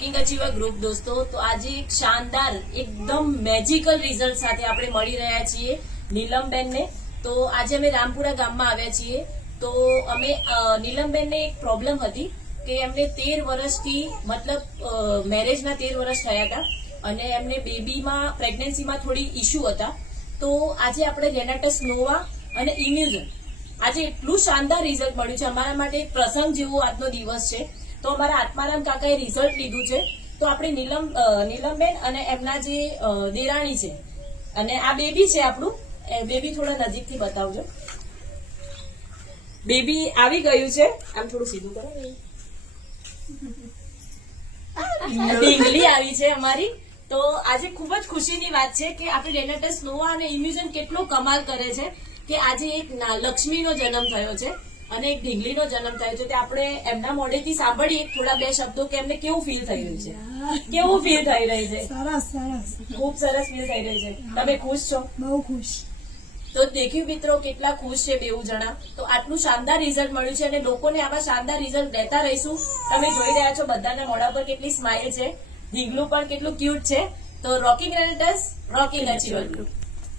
King અચીવર group દોસ્તો, તો આજે એક શાનદાર એકદમ મેજિકલ રિઝલ્ટ સાથે આપણે મળી રહ્યા છીએ નીલમબેનને. તો આજે અમે રામપુરા ગામમાં આવ્યા છીએ. તો અમે નીલમબેનને એક પ્રોબ્લેમ હતી કે એમને 13 વર્ષથી મતલબ મેરેજના 13 વર્ષ થયા હતા અને એમને બેબીમાં પ્રેગ્નન્સીમાં થોડી ઇસ્યુ હતા. તો આજે આપણે રેનાટસ નોવા અને ઇમ્યુઝન આજે એટલું શાનદાર રિઝલ્ટ મળ્યું છે. અમારા માટે એક પ્રસંગ જેવો આજનો દિવસ છે. તો અમારા આત્મારામ કાકાએ રિઝલ્ટ લીધું છે. તો આપણે નીલમબેન અને એમના જે દેરાણી છે અને આ બેબી છે આપણું, બેબી થોડા નજીકથી બતાવજો. બેબી આવી ગયું છે, આમ થોડું સીધું કરો. ઢીંગલી આવી છે અમારી. તો આજે ખૂબ જ ખુશીની વાત છે કે આપણે રેનાટસ નોવા અને ઇમ્યુઝન કેટલો કમાલ કરે છે કે આજે એક લક્ષ્મીનો જન્મ થયો છે અને એક ઢીંગલીનો જન્મ થયો છે. તે આપણે એમના મોઢેથી સાંભળીએ થોડા બે શબ્દો કે એમને કેવું ફીલ થઈ રહ્યું છે, કેવું ફીલ થઈ રહ્યું છે. સરસ સરસ, ખૂબ સરસ ફીલ થઈ રહ્યું છે. તમે ખુશ છો? બહુ ખુશ. તો દેખ્યું મિત્રો કેટલા ખુશ છે બેઉ જણા. તો આટલું શાનદાર રિઝલ્ટ મળ્યું છે અને લોકોને આવા શાનદાર રિઝલ્ટ દેતા રહીશું. તમે જોઈ રહ્યા છો બધાના મોઢા પર કેટલી સ્માઇલ છે, ઢીંગલું પણ કેટલું ક્યુટ છે. તો રોકિંગ રેનાટસ, રોકિંગ અચીવર ગ્રુપ.